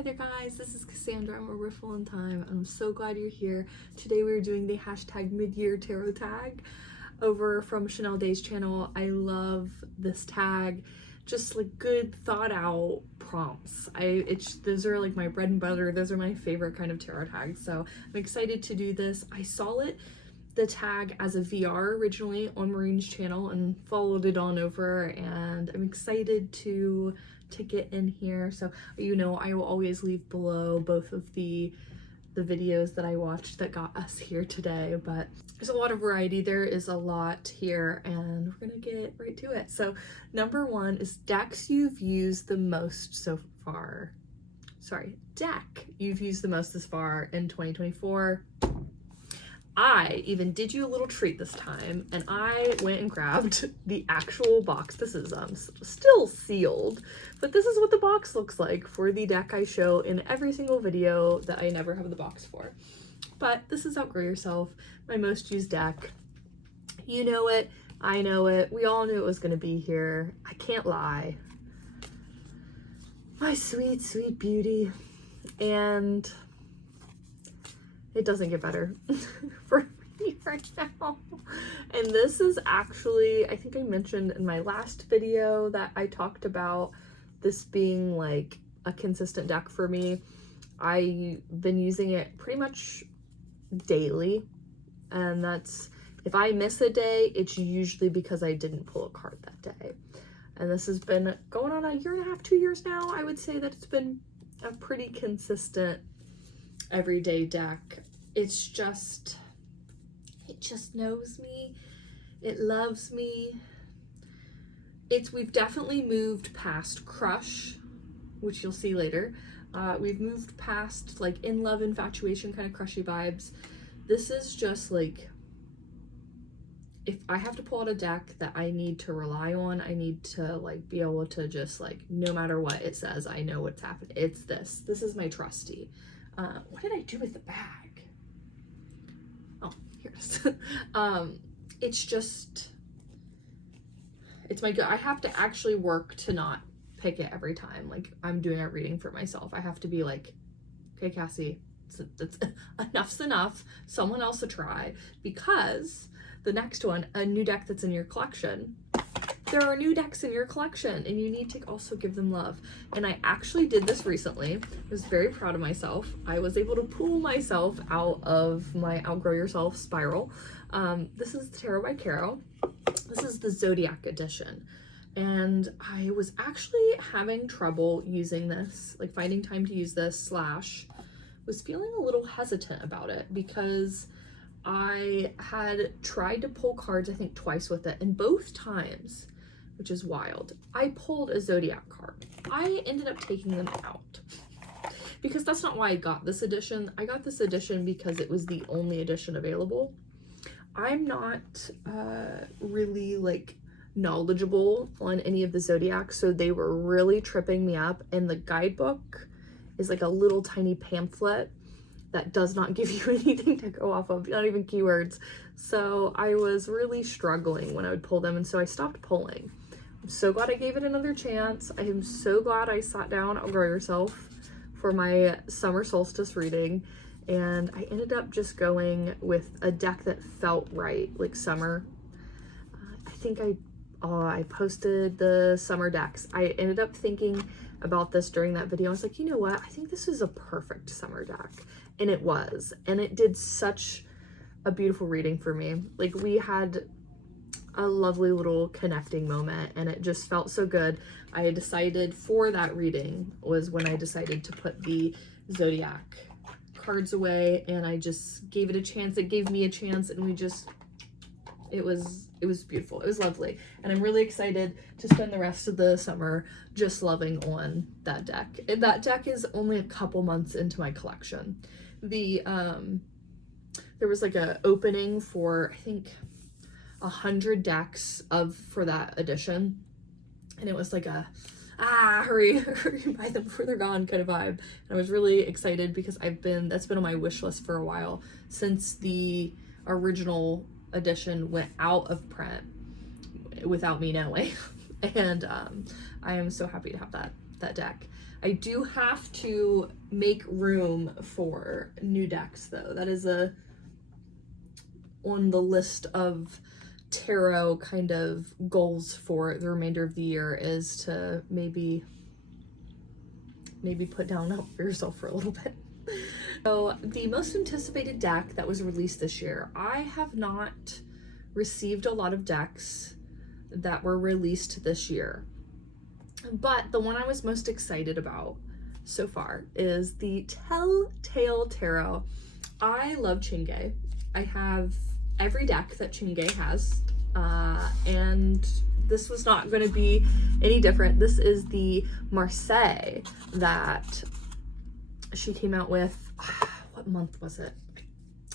Hi there guys, this is Cassandra. I'm a Riffle in Time and I'm so glad you're here. Today we're doing the hashtag mid-year tarot tag over from Chanel Day's channel. I love this tag, just like good thought out prompts. Those are like my bread and butter. Those are my favorite kind of tarot tags. So I'm excited to do this. I saw the tag as a VR originally on Marine's channel and followed it on over, and I'm excited to get in here. So you know, I will always leave below both of the videos that I watched that got us here today, but there's a lot of variety. There is a lot here and we're gonna get right to it. So number one is decks you've used the most so far. Sorry, deck you've used the most this far in 2024. I even did you a little treat this time and I went and grabbed the actual box. This is still sealed, but this is what the box looks like for the deck I show in every single video that I never have the box for. But this is Outgrow Yourself, my most used deck. You know it, I know it, we all knew it was going to be here. I can't lie. My sweet, sweet beauty. And it doesn't get better for me right now. And this is actually, I think I mentioned in my last video that I talked about this being like a consistent deck for me. I've been using it pretty much daily, and that's, if I miss a day, it's usually because I didn't pull a card that day. And this has been going on a year and a half, 2 years now. I would say that it's been a pretty consistent everyday deck. It just knows me. It loves me. We've definitely moved past crush, which you'll see later. We've moved past like in love infatuation kind of crushy vibes. This is just like, if I have to pull out a deck that I need to rely on, I need to like be able to just like, no matter what it says, I know what's happening. It's this. This is my trusty. What did I do with the bag? Oh, here it is. It's my good. I have to actually work to not pick it every time. Like I'm doing a reading for myself. I have to be like, okay, Cassie, that's enough's enough. Someone else to try, because the next one, a new deck that's in your collection. There are new decks in your collection and you need to also give them love. And I actually did this recently. I was very proud of myself. I was able to pull myself out of my Outgrow Yourself spiral. This is Terra by Caro. This is the Zodiac edition. And I was actually having trouble using this, like finding time to use this, / was feeling a little hesitant about it because I had tried to pull cards, I think twice with it, and both times, which is wild, I pulled a Zodiac card. I ended up taking them out because that's not why I got this edition. I got this edition because it was the only edition available. I'm not really like knowledgeable on any of the Zodiacs, so they were really tripping me up. And the guidebook is like a little tiny pamphlet that does not give you anything to go off of, not even keywords. So I was really struggling when I would pull them, and so I stopped pulling. I'm so glad I gave it another chance. I am so glad I sat down Outgrow Yourself for my summer solstice reading, and I ended up just going with a deck that felt right, like summer. I think I posted the summer decks. I ended up thinking about this during that video. I was like, you know what? I think this is a perfect summer deck. And it was. And it did such a beautiful reading for me. Like we had a lovely little connecting moment and it just felt so good. I decided for that reading was when I decided to put the Zodiac cards away, and I just gave it a chance. It gave me a chance, and it was beautiful. It was lovely. And I'm really excited to spend the rest of the summer just loving on that deck. And that deck is only a couple months into my collection. There was like a opening for, I think, 100 decks for that edition. And it was like a, hurry buy them before they're gone kind of vibe. And I was really excited because that's been on my wish list for a while since the original edition went out of print without me knowing. And I am so happy to have that deck. I do have to make room for new decks though. That is on the list of tarot kind of goals for the remainder of the year, is to maybe put down help for yourself for a little bit. So the most anticipated deck that was released this year, I have not received a lot of decks that were released this year, but the one I was most excited about so far is the Telltale Tarot. I love Chingay. I have every deck that Chingay has, and this was not going to be any different. This is the Marseille that she came out with. What month was it?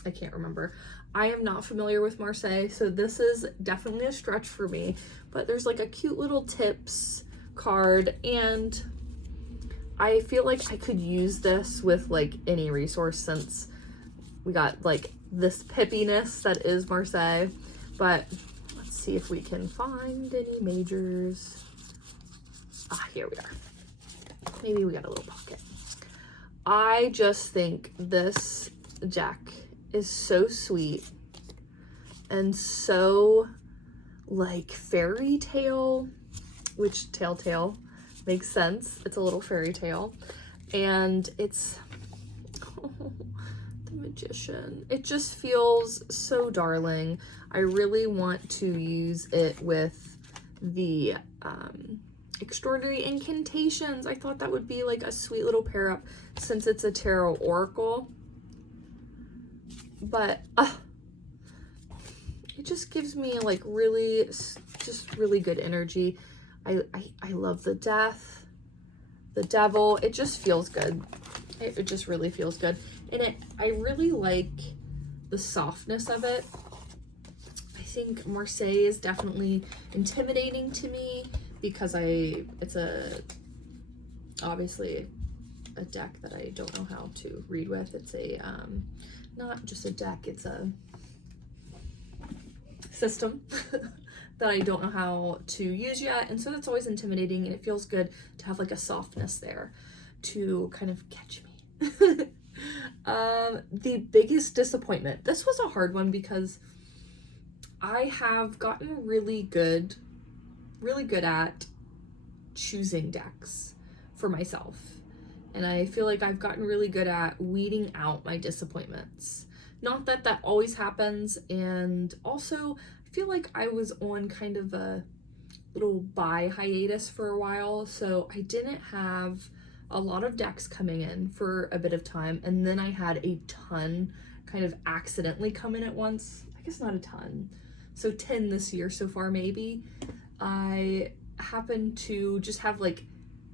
I can't remember. I am not familiar with Marseille, so this is definitely a stretch for me, but there's like a cute little tips card, and I feel like I could use this with like any resource, since we got like this pippiness that is Marseille. But let's see if we can find any majors. Here we are. Maybe we got a little pocket. I just think this deck is so sweet and so like fairy tale, which Telltale makes sense. It's a little fairy tale, and it's the Magician. It just feels so darling. I really want to use it with the Extraordinary Incantations. I thought that would be like a sweet little pair up, since it's a tarot oracle. But it just gives me like really, just really good energy. I love the Death, the Devil. It just feels good. It just really feels good. And I really like the softness of it. I think Marseille is definitely intimidating to me, because it's obviously a deck that I don't know how to read with. It's a not just a deck, it's a system that I don't know how to use yet, and so that's always intimidating, and it feels good to have like a softness there to kind of catch me. The biggest disappointment. This was a hard one, because I have gotten really good at choosing decks for myself, and I feel like I've gotten really good at weeding out my disappointments. Not that that always happens, and also I feel like I was on kind of a little buy hiatus for a while, so I didn't have a lot of decks coming in for a bit of time, and then I had a ton kind of accidentally come in at once. I guess not a ton, so 10 this year so far maybe. I happen to just have like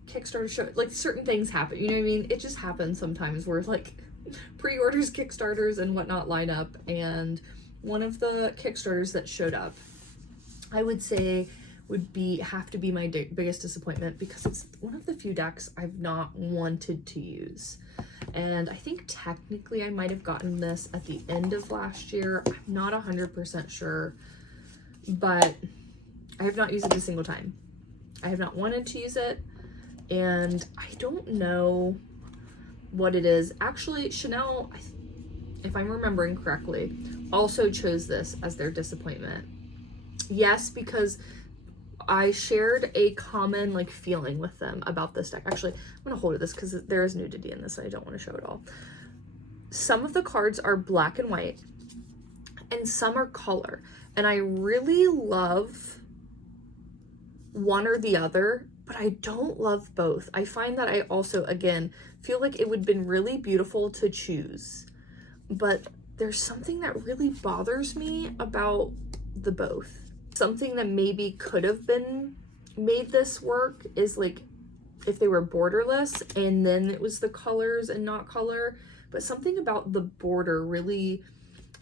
Kickstarter show, like certain things happen, you know what I mean? It just happens sometimes where like pre-orders, Kickstarters and whatnot line up, and one of the Kickstarters that showed up, I would say would have to be my biggest disappointment, because it's one of the few decks I've not wanted to use. And I think technically I might have gotten this at the end of last year. I'm not 100% sure, but I have not used it a single time. I have not wanted to use it, and I don't know what it is. Actually, Chanel, if I'm remembering correctly, also chose this as their disappointment. Yes, because I shared a common like feeling with them about this deck. Actually, I'm gonna hold this because there is nudity in this and I don't want to show it all. Some of the cards are black and white, and some are color, and I really love one or the other, but I don't love both. I find that I also, again, feel like it would have been really beautiful to choose, but there's something that really bothers me about the both. Something that maybe could have been made this work is like if they were borderless and then it was the colors and not color, but something about the border really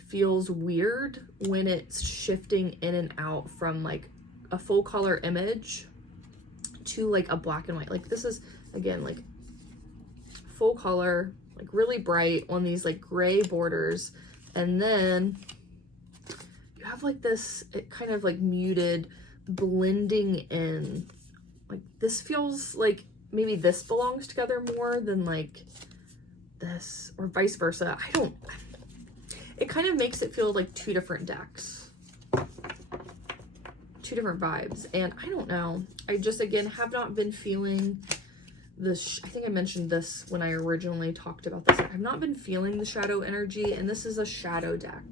feels weird when it's shifting in and out from like a full color image to like a black and white. Like this is, again, like full color, like really bright on these like gray borders, and then you have like this, it kind of like muted blending in. Like this feels like maybe this belongs together more than like this, or vice versa. It kind of makes it feel like two different decks, two different vibes, and I don't know. I just, again, have not been feeling this. I think I mentioned this when I originally talked about this. I've not been feeling the shadow energy, and this is a shadow deck.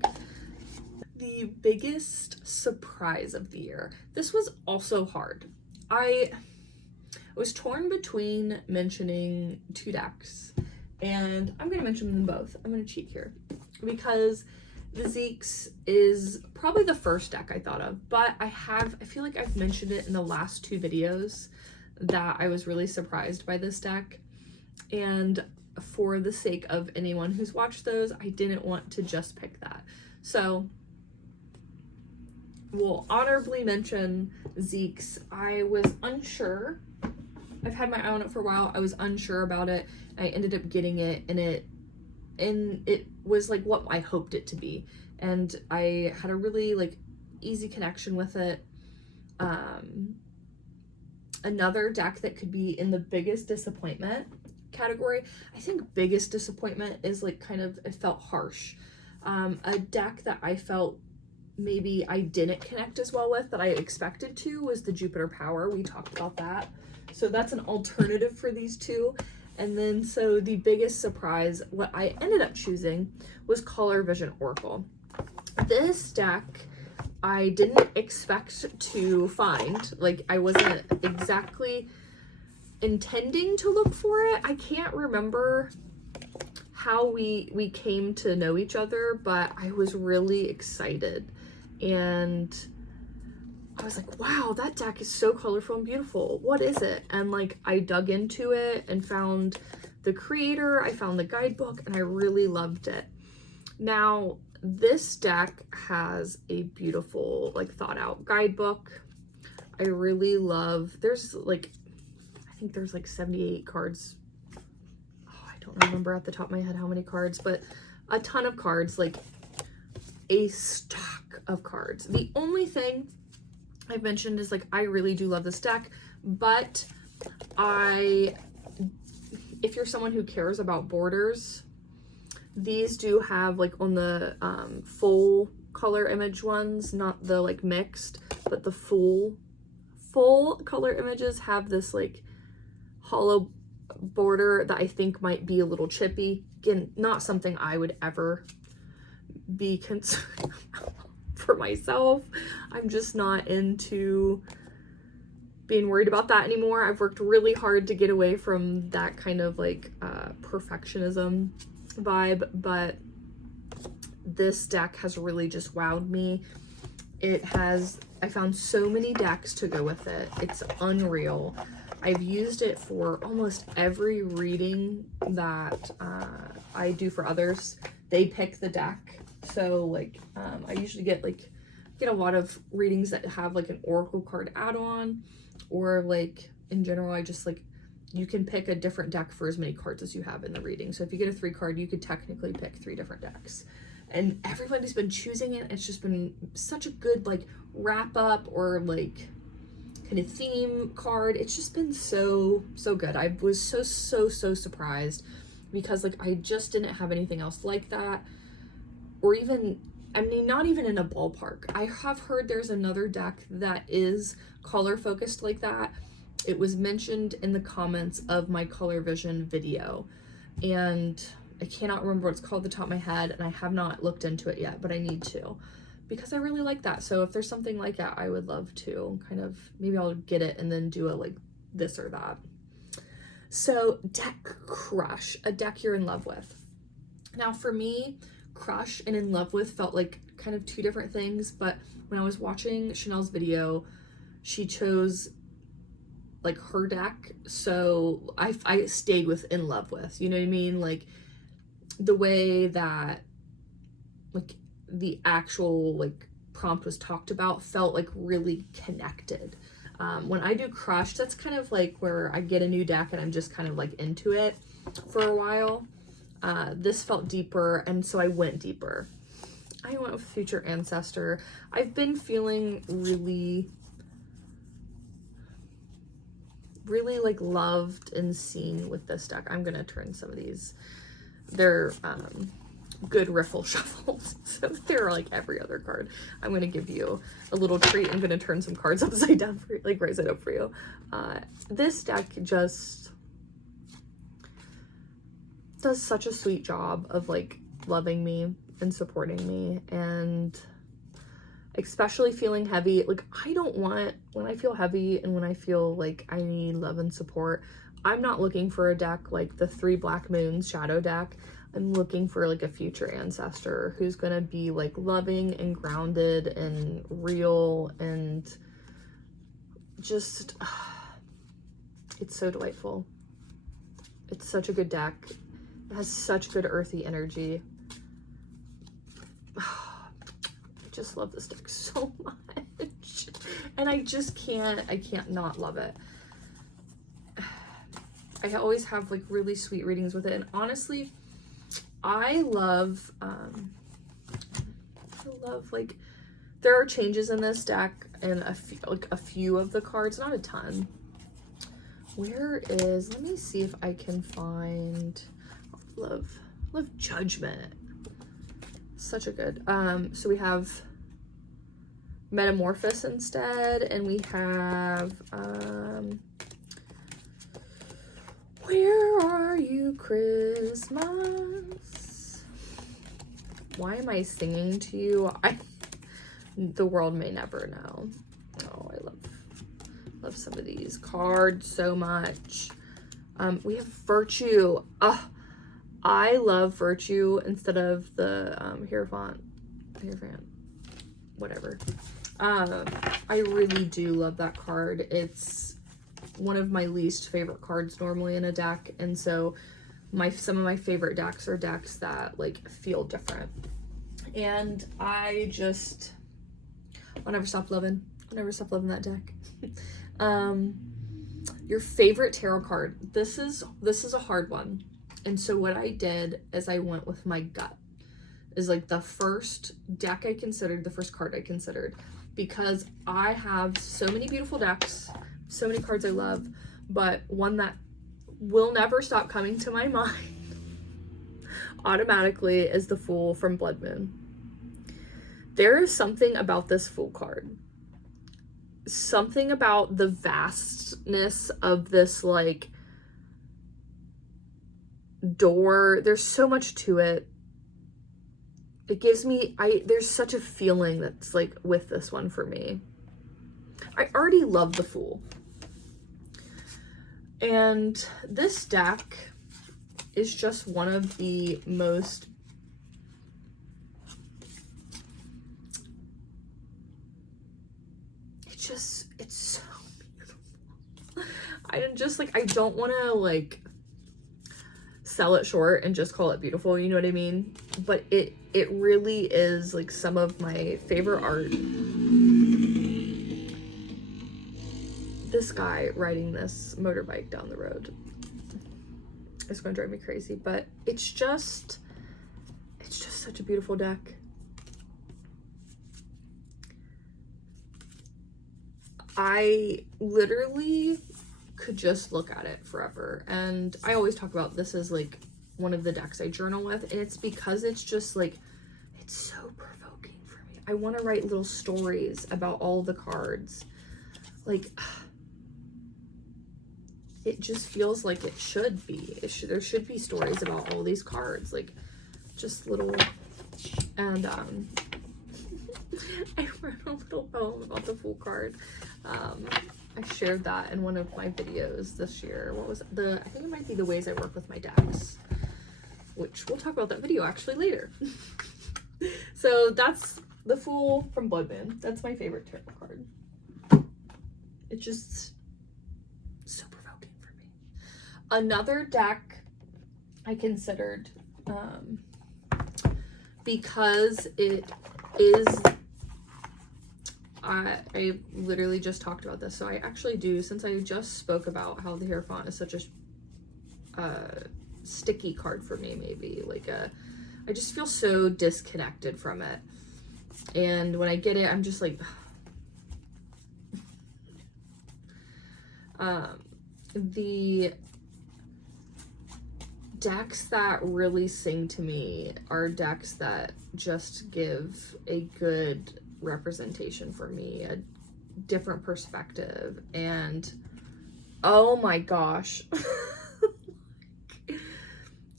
The biggest surprise of the year. This was also hard. I was torn between mentioning two decks, and I'm going to mention them both. I'm going to cheat here because the Zekes is probably the first deck I thought of, but I feel like I've mentioned it in the last two videos that I was really surprised by this deck, and for the sake of anyone who's watched those, I didn't want to just pick that. So we'll honorably mention Zekes. I was unsure. I've had my eye on it for a while. I was unsure about it. I ended up getting it, and it was like what I hoped it to be, and I had a really like easy connection with it. Another deck that could be in the biggest disappointment category. I think biggest disappointment is like kind of, it felt harsh. A deck that I felt maybe I didn't connect as well with that I expected to was the Jupiter Power. We talked about that. So that's an alternative for these two. And then, so the biggest surprise, what I ended up choosing was Color Vision Oracle. This deck I didn't expect to find. Like, I wasn't exactly intending to look for it. I can't remember how we came to know each other, but I was really excited. And I was like, wow, that deck is so colorful and beautiful. What is it? And like, I dug into it and found the creator, I found the guidebook, and I really loved it. Now, this deck has a beautiful, like, thought out guidebook. I really love, there's like, I think there's like 78 cards. Oh, I don't remember at the top of my head how many cards, but a ton of cards, like a stock of cards. The only thing I've mentioned is like, I really do love this deck, but if you're someone who cares about borders, these do have like on the full color image ones, not the like mixed, but the full color images have this like hollow border that I think might be a little chippy. Again, not something I would ever be concerned about for myself. I'm just not into being worried about that anymore. I've worked really hard to get away from that kind of like perfectionism vibe, but this deck has really just wowed me. I found so many decks to go with it. It's unreal. I've used it for almost every reading that I do for others. They pick the deck. So like, I usually get a lot of readings that have like an oracle card add-on, or like in general, I just like, you can pick a different deck for as many cards as you have in the reading. So if you get a 3 card, you could technically pick 3 different decks. And everybody's been choosing it. It's just been such a good like wrap up or like kind of theme card. It's just been so good. I was so surprised because like I just didn't have anything else like that, or even, I mean, not even in a ballpark. I have heard there's another deck that is color focused like that. It was mentioned in the comments of my color vision video, and I cannot remember what it's called at the top of my head, and I have not looked into it yet, but I need to, because I really like that. So if there's something like that, I would love to kind of, maybe I'll get it and then do a like this or that. So deck crush, a deck you're in love with. Now for me, crush and in love with felt like kind of two different things, but when I was watching Chanel's video, she chose like her deck, so I stayed with in love with, you know what I mean? Like the way that like the actual like prompt was talked about felt like really connected. When I do crush, that's kind of like where I get a new deck and I'm just kind of like into it for a while. This felt deeper, and so I went deeper. I went with Future Ancestor. I've been feeling really really like loved and seen with this deck. I'm gonna turn some of these. They're good riffle shuffles, so they're like every other card. I'm gonna give you a little treat. I'm gonna turn some cards upside down for you, like right side up for you. This deck just does such a sweet job of like loving me and supporting me, and especially feeling heavy. Like, I don't want, when I feel heavy and when I feel like I need love and support, I'm not looking for a deck like the 3 Black Moons shadow deck. I'm looking for like a future ancestor who's gonna be like loving and grounded and real, and just it's so delightful. It's such a good deck. It has such good earthy energy. I just love this deck so much, and I can't not love it. I always have like really sweet readings with it, and honestly, I love like, there are changes in this deck and a few of the cards, not a ton. Where is, let me see if I can find, love Judgment. Such a good, so we have Metamorphosis instead, and we have, Where Are You Christmas? Why am I singing to you? The world may never know. Oh, I love some of these cards so much. We have Virtue. I love Virtue instead of the Hierophant, whatever. I really do love that card. It's one of my least favorite cards normally in a deck, and so some of my favorite decks are decks that like feel different, and I'll never stop loving that deck. Your favorite tarot card. This is a hard one, and so what I did is I went with my gut. Is like the first deck I considered, the first card I considered, because I have so many beautiful decks, so many cards I love, but one that will never stop coming to my mind automatically is the Fool from Blood Moon. There is something about this Fool card. Something about the vastness of this like door. There's so much to it. It gives me, there's such a feeling that's like with this one for me. I already love the Fool. And this deck is just one of the most it's so beautiful. I don't want to like sell it short and just call it beautiful, you know what I mean? But it really is like some of my favorite art. This guy riding this motorbike down the road is going to drive me crazy, but it's just such a beautiful deck. I literally could just look at it forever, and I always talk about this as like one of the decks I journal with, and it's because it's just like, it's so provoking for me. I want to write little stories about all the cards. Like, it just feels like it should be. There should be stories about all these cards, like just little, and I wrote a little poem about the Fool card. I shared that in one of my videos this year. What was it? I think it might be the ways I work with my decks, which we'll talk about that video actually later. So that's the Fool from Blood Moon. That's my favorite tarot card. It's just so provoking for me. Another deck I considered, because it is, I literally just talked about this, so I actually do, since I just spoke about how the Hierophant is such a sticky card for me, maybe, like I just feel so disconnected from it, and when I get it, I'm just like, the decks that really sing to me are decks that just give a good representation for me, a different perspective, and oh my gosh,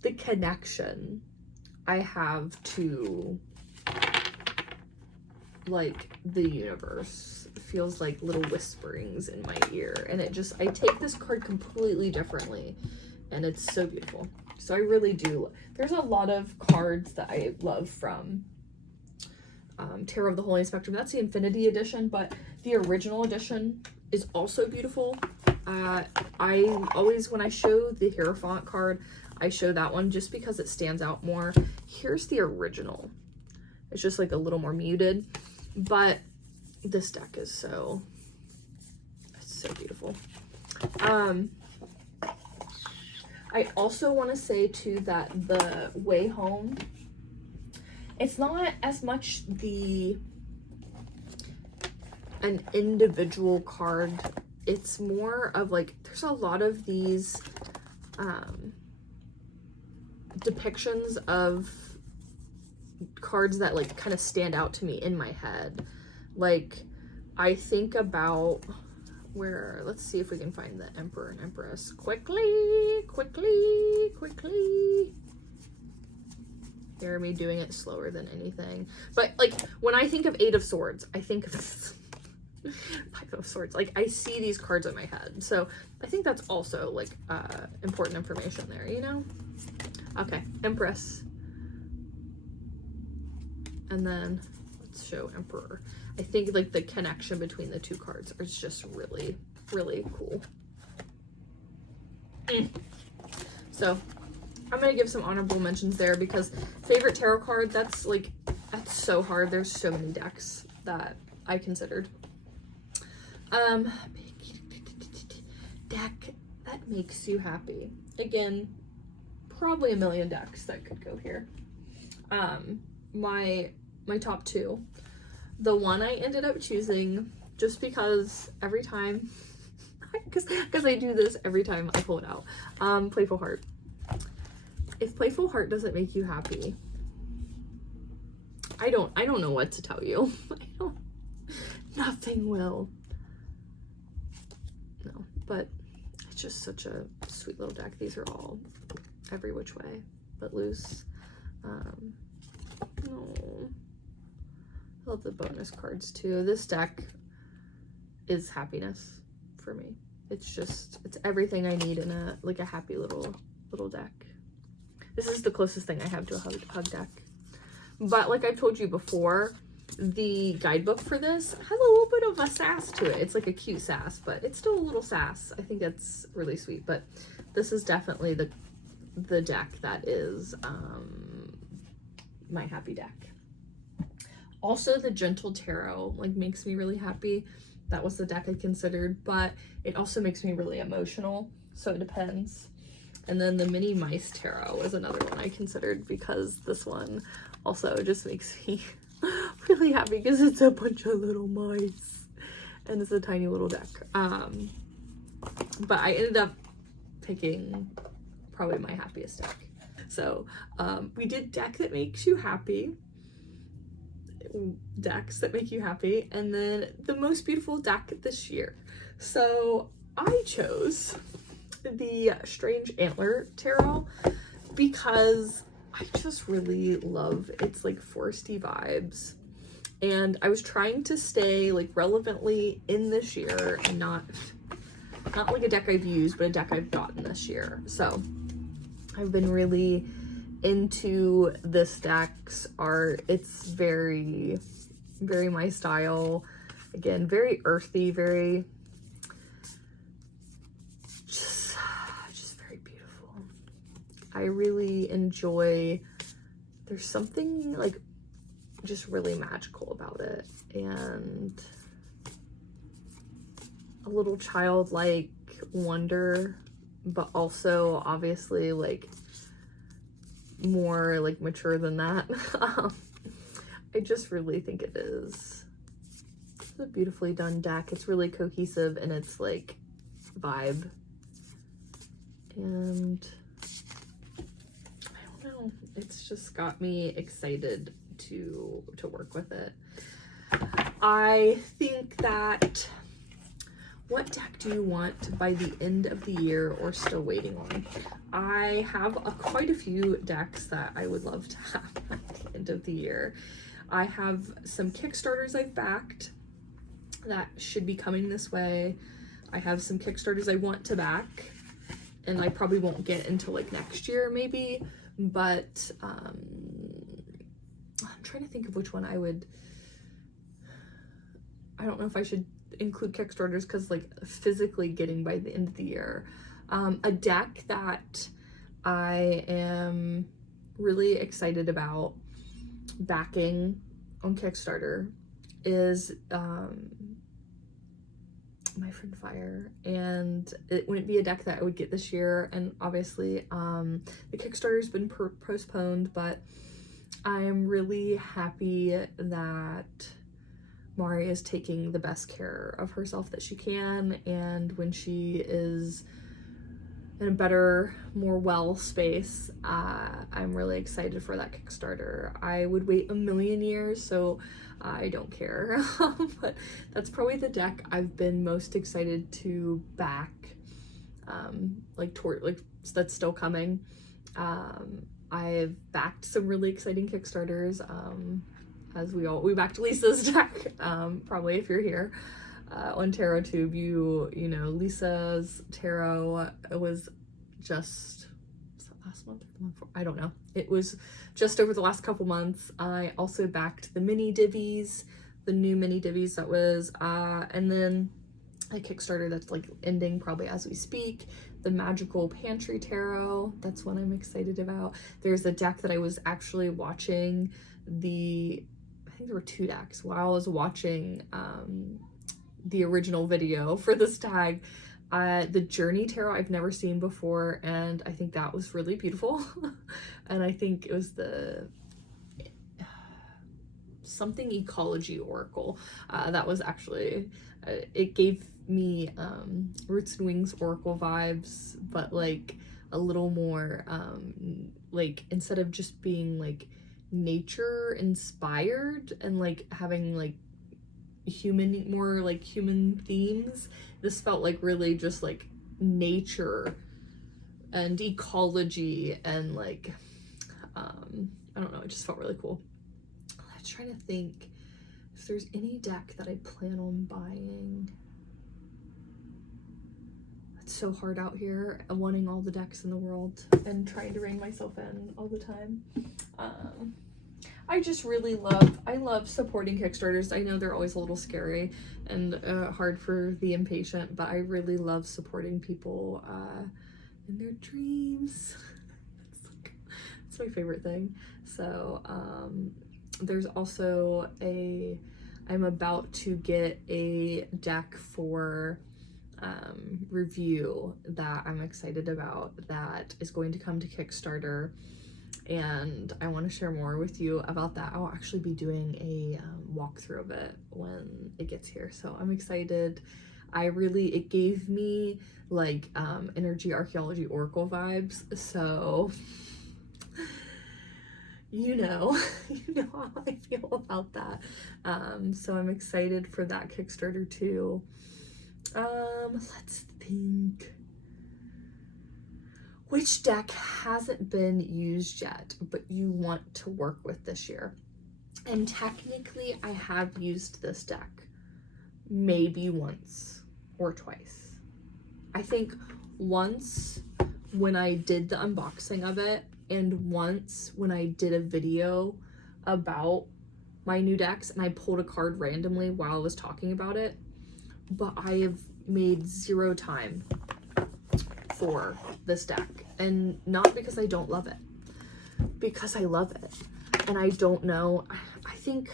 the connection I have to like the universe feels like little whisperings in my ear, and it just, I take this card completely differently, and it's so beautiful. So I really do. There's a lot of cards that I love from Terra of the Holy Spectrum. That's the Infinity Edition, but the original edition is also beautiful. I always, when I show the Hierophant card, I show that one just because it stands out more. Here's the original. It's just like a little more muted, but this deck is so, it's so beautiful. I also want to say too that the Way Home, it's not as much an individual card. It's more of like, there's a lot of these depictions of cards that like kind of stand out to me in my head. Like, I think about where, let's see if we can find the Emperor and Empress quickly. Hear me doing it slower than anything. But like, when I think of Eight of Swords, I think of Five of Swords. Like, I see these cards in my head. So I think that's also like important information there, you know? Okay, Empress. And then let's show Emperor. I think like the connection between the two cards is just really, really cool. So I'm gonna give some honorable mentions there because favorite tarot card, that's like, that's so hard. There's so many decks that I considered. Deck that makes you happy. Again, probably a million decks that could go here. My top two. The one I ended up choosing just because every time, because I do this every time I pull it out. Playful Heart. If Playful Heart doesn't make you happy, I don't know what to tell you. Nothing will. No, but it's just such a sweet little deck. These are all every which way but loose. No. I love the bonus cards too. This deck is happiness for me. It's just, it's everything I need in a like a happy little deck. This is the closest thing I have to a hug deck. But like I've told you before, the guidebook for this has a little bit of a sass to it. It's like a cute sass, but it's still a little sass. I think that's really sweet. But this is definitely the deck that is my happy deck. Also, the Gentle Tarot like makes me really happy. That was the deck I considered, but it also makes me really emotional, so it depends. And then the Mini Mice Tarot was another one I considered because this one also just makes me really happy because it's a bunch of little mice and it's a tiny little deck. But I ended up picking probably my happiest deck. So we did deck that makes you happy, decks that make you happy, and then the most beautiful deck this year. So I chose the Strange Antler Tarot because I just really love its like foresty vibes, and I was trying to stay like relevantly in this year and not like a deck I've used, but a deck I've gotten this year. So I've been really into this deck's art. It's very, very my style. Again, very earthy, very just very beautiful. I really enjoy, there's something like just really magical about it, and a little childlike wonder, but also obviously like more like mature than that. I just really think it is. It's a beautifully done deck. It's really cohesive in its like vibe. and I don't know, it's just got me excited to work with it. I think that, what deck do you want by the end of the year or still waiting on? I have quite a few decks that I would love to have at the end of the year. I have some Kickstarters I've backed that should be coming this way. I have some Kickstarters I want to back, and I probably won't get until like next year maybe, but I'm trying to think of which one I don't know if I should include Kickstarters because like physically getting by the end of the year. A deck that I am really excited about backing on Kickstarter is My Friend Fire, and it wouldn't be a deck that I would get this year, and obviously the Kickstarter's been postponed, but I'm really happy that Mari is taking the best care of herself that she can, and when she is in a better, more well space, I'm really excited for that Kickstarter. I would wait a million years, so I don't care. But that's probably the deck I've been most excited to back, that's still coming. I've backed some really exciting Kickstarters, as we backed Lisa's deck, probably if you're here on Tarot Tube, you know Lisa's tarot. It was just last month or the month before? I don't know. It was just over the last couple months. I also backed the mini divvies, the new mini divvies that was, and then a Kickstarter that's like ending probably as we speak, the Magical Pantry Tarot. That's one I'm excited about. There's a deck that I was actually watching I think there were two decks while I was watching the original video for this tag. The Journey Tarot I've never seen before, and I think that was really beautiful. And I think it was the something Ecology Oracle. That was actually, it gave me Roots and Wings Oracle vibes, but like a little more, like instead of just being like nature inspired and like having like more like human themes, this felt like really just like nature and ecology, and like I don't know, it just felt really cool. I'm trying to think if there's any deck that I plan on buying. It's so hard out here wanting all the decks in the world and trying to rein myself in all the time. I just really love supporting Kickstarters. I know they're always a little scary and hard for the impatient, but I really love supporting people in their dreams. It's my favorite thing. So there's also I'm about to get a deck for review that I'm excited about, that is going to come to Kickstarter, and I want to share more with you about that. I'll actually be doing a walkthrough of it when it gets here, so I'm excited. It gave me like Energy Archaeology Oracle vibes, so you know how I feel about that. So I'm excited for that Kickstarter too. Let's think. Which deck hasn't been used yet, but you want to work with this year? And technically, I have used this deck maybe once or twice. I think once when I did the unboxing of it, and once when I did a video about my new decks, and I pulled a card randomly while I was talking about it. But I have made zero time for this deck, and not because I don't love it, because I love it. And I don't know, I think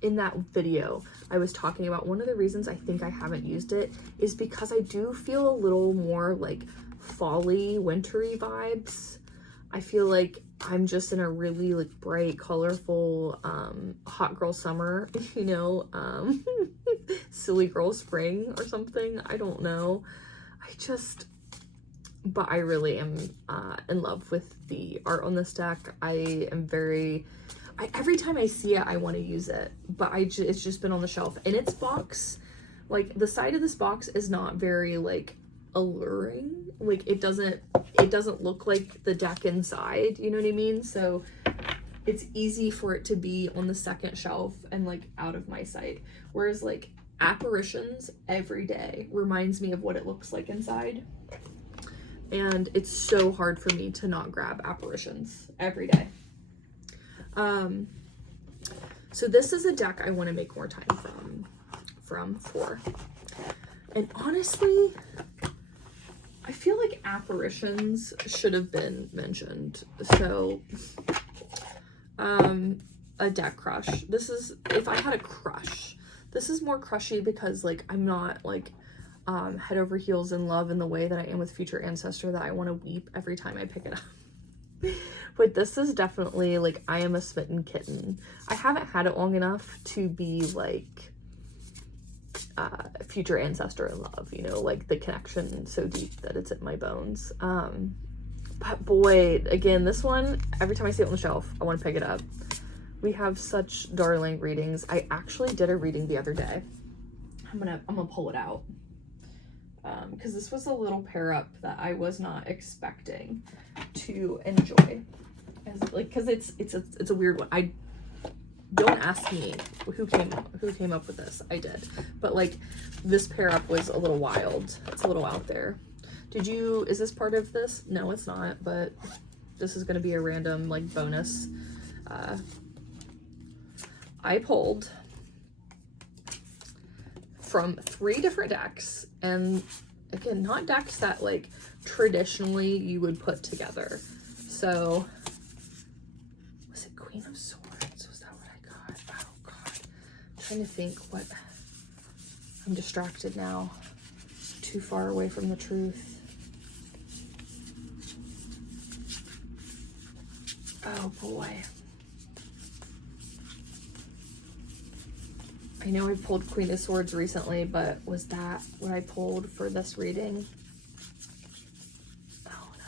in that video I was talking about one of the reasons I think I haven't used it is because I do feel a little more like fall-y, wintry vibes. I feel like I'm just in a really like bright, colorful, hot girl summer, you know, silly girl spring or something. I don't know. but I really am in love with the art on this deck. I am very, every time I see it, I want to use it, but it's just been on the shelf. And its box, like the side of this box is not very like alluring. Like it doesn't look like the deck inside, you know what I mean? So it's easy for it to be on the second shelf and like out of my sight. Whereas like Apparitions every day reminds me of what it looks like inside. And it's so hard for me to not grab Apparitions every day. So this is a deck I want to make more time for. And honestly, I feel like Apparitions should have been mentioned. So, a deck crush. This is, if I had a crush, this is more crushy because like I'm not like head over heels in love in the way that I am with Future Ancestor, that I want to weep every time I pick it up. But this is definitely like I am a smitten kitten. I haven't had it long enough to be like Future Ancestor in love, you know, like the connection so deep that it's in my bones. But boy, again, this one, every time I see it on the shelf, I want to pick it up. We have such darling readings. I actually did a reading the other day. I'm gonna pull it out. Because this was a little pair up that I was not expecting to enjoy. Because it's a weird one. Don't ask me who came up with this. I did. But like this pair up was a little wild. It's a little out there. Is this part of this? No, it's not, but this is going to be a random like bonus. I pulled from 3 different decks, and again, not decks that like traditionally you would put together. So was it Queen of Swords? Was that what I got? Oh god, I'm trying to think what. I'm distracted now, too far away from the truth. Oh boy. I know I pulled Queen of Swords recently, but was that what I pulled for this reading? Oh no.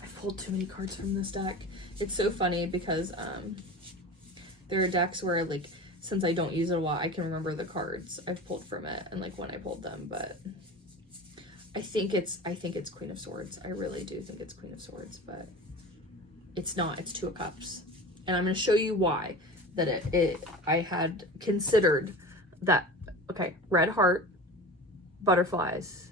I pulled too many cards from this deck. It's so funny because there are decks where like since I don't use it a lot, I can remember the cards I've pulled from it and like when I pulled them, but I think it's Queen of Swords. I really do think it's Queen of Swords, but it's not. It's Two of Cups. And I'm going to show you why that I had considered that. Okay, red heart, butterflies.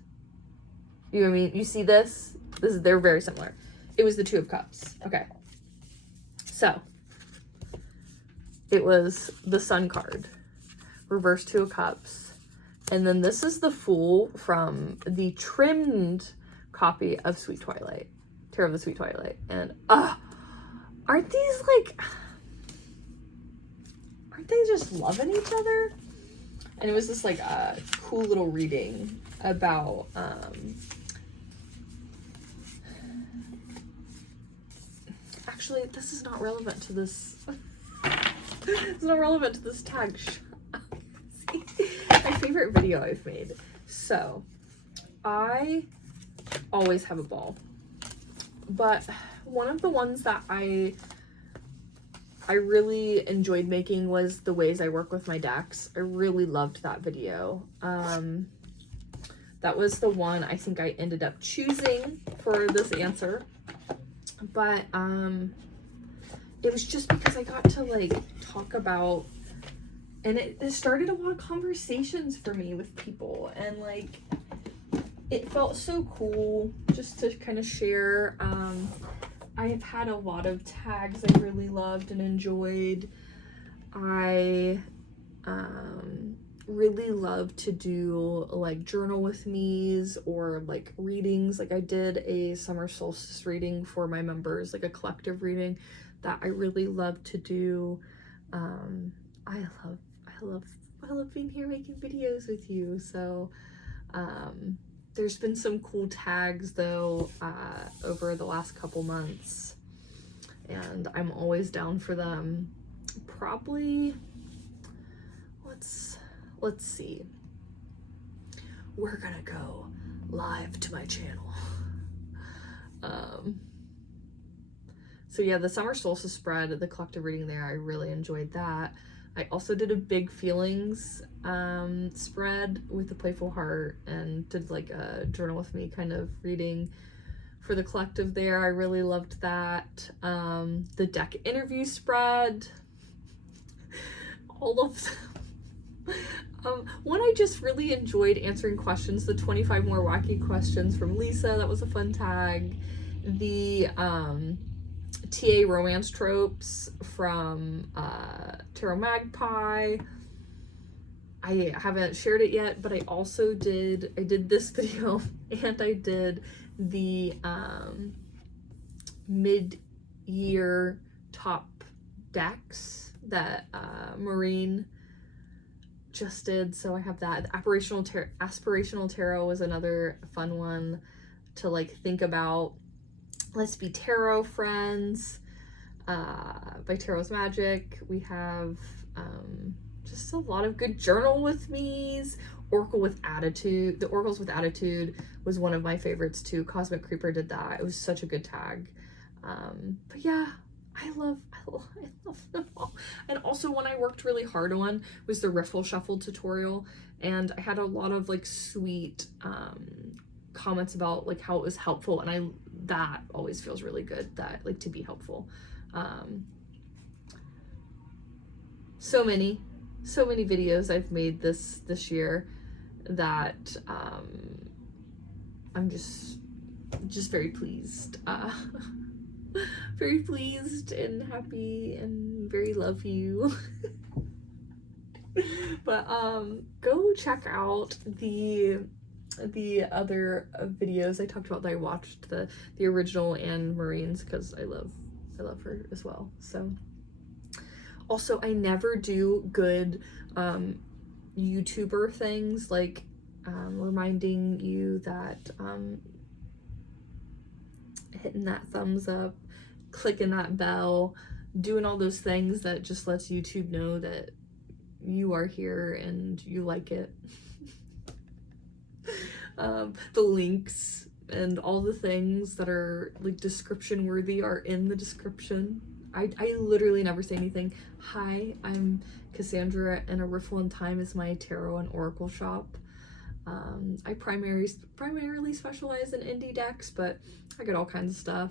You know what I mean? You see this? They're very similar. It was the Two of Cups. Okay. So, it was the Sun card, reverse Two of Cups. And then this is the Fool from the trimmed copy of Sweet Twilight, Terra of the Sweet Twilight. And, aren't they just loving each other? And it was this like cool little reading about actually this is not relevant to this. It's not relevant to this tag. See, my favorite video I've made. So I always have a ball, but one of the ones that I really enjoyed making was the ways I work with my decks. I really loved that video. That was the one I think I ended up choosing for this answer. But it was just because I got to like talk about, and it started a lot of conversations for me with people, and like it felt so cool just to kind of share. I have had a lot of tags I really loved and enjoyed. I really love to do like journal with me's or like readings. Like I did a summer solstice reading for my members, like a collective reading that I really love to do. I love being here making videos with you. So there's been some cool tags though over the last couple months, and I'm always down for them. Probably let's see. we're gonna go live to my channel. So yeah, the summer solstice spread, the collective reading there, I really enjoyed that. I also did a big feelings spread with the Playful Heart and did like a journal with me kind of reading for the collective there. I really loved that. The deck interview spread, all of them. One I just really enjoyed answering questions, the 25 more wacky questions from Lisa, that was a fun tag. The TA romance tropes from Tarot Magpie. I haven't shared it yet, but I did this video and I did the mid-year top decks that Maureen just did, so I have that. The Aspirational Tarot was another fun one to like think about. Let's Be Tarot Friends by Tarot's Magic. We have just a lot of good journal with me's. Oracle with Attitude. The Oracles with Attitude was one of my favorites too. Cosmic Creeper did that. It was such a good tag. But yeah, I love them all. And also one I worked really hard on was the Riffle Shuffle tutorial, and I had a lot of like sweet comments about like how it was helpful, and that always feels really good, that like to be helpful. So many videos I've made this year that I'm just very pleased. Very pleased and happy and very love you. But go check out the other videos I talked about that I watched, the original and Marine's, because I love her as well. So also, I never do good YouTuber things like reminding you that hitting that thumbs up, clicking that bell, doing all those things that just lets YouTube know that you are here and you like it. The links and all the things that are like description worthy are in the description. I literally never say anything. Hi, I'm Cassandra, and A Riffle in Time is my tarot and oracle shop. I primarily specialize in indie decks, but I get all kinds of stuff.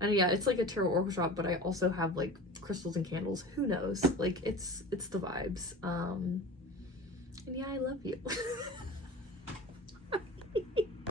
And yeah, it's like a tarot oracle shop, but I also have like crystals and candles. Who knows? Like it's the vibes. And yeah, I love you.